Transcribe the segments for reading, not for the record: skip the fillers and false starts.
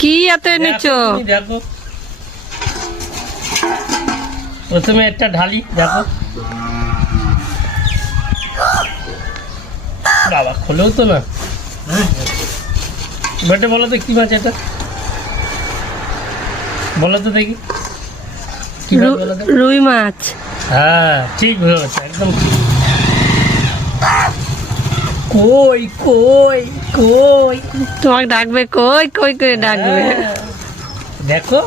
কি এত এনেছো? দেখো প্রথমে একটা ঢালি, দেখো বাবা খোলেও তো না। বেটে বলো তো কি মাছ এটা, বলো তো দেখি কি মাছ বলো তো? রুই মাছ। হ্যাঁ ঠিক হয়েছে, একদম ঠিক। কই কই কই তোমাকে ডাকবে, কই কই করে ডাকবে। হ্যাঁ, দেখো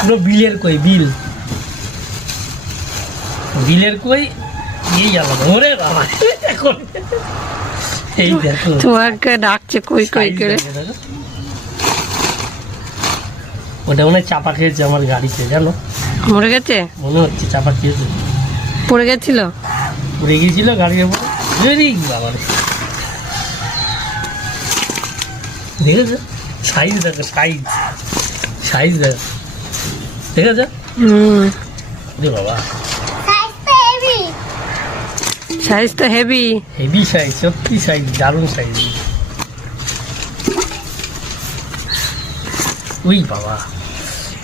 পুরো বিলের কই, বিলের কই এই আলাদা। ওরে বাবা এখন এই দেখো তোমাকে ডাকছে কই কই করে। দেখো, ওটা মনে হয় চাপা খেয়েছে আমার গাড়িতে, জানো মরে গেছে, মনে হচ্ছে চাপা খেয়েছে, পড়ে গেছিল। উড়ে গিয়েছিল গাড়ির উপরে। বাবা দেখেছো সাইজ, দেখো সাইজ, সাইজ দেখো, দেখেছো? বাবা সাইজ তো হেভি। হেভি সাইজ, সত্যি সাইজ, দারুণ সাইজ। উই বাবা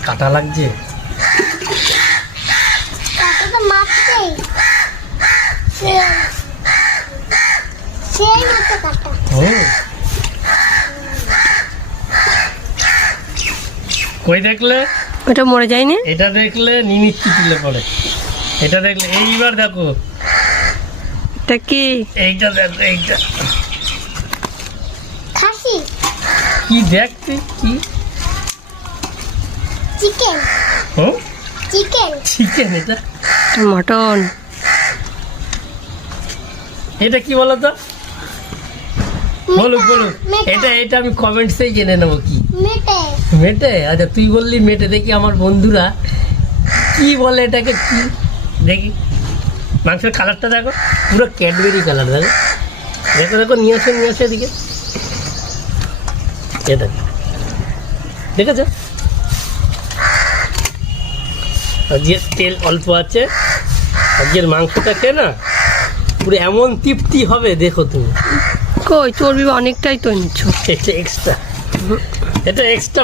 কাটা লাগছে। কই দেখলে? ওটা মরে যায়নি। এটা দেখলে নিমিত্তি তুলে পড়ে, এটা দেখলে। এইবার দেখো এটা কি? এইটা দেখো, এইটা কি দেখতে, কি চিকেন, হুম চিকেন, চিকেন? এটা মটন। এটা কি বলো তো, বলুক বলুক। মেটে। এটা আমি কমেন্টসেই জেনে নেবো কি মেটে, মেটে। আচ্ছা তুই বললি মেটে, দেখি আমার বন্ধুরা কি বলে এটাকে, কি দেখি। মাংসের কালারটা দেখো, পুরো ক্যাডবেরি কালার, দেখো দেখো দেখো, নিয়ে আসে এদিকে। এটা দেখেছো? আজকের তেল অল্প আছে, আজকের মাংসটা খেয়ে না পুরো এমন তৃপ্তি হবে, দেখো তুমি। কই চর্বি অনেকটাই তো এনেছো। এটা এক্সট্রা, এটা এক্সট্রা।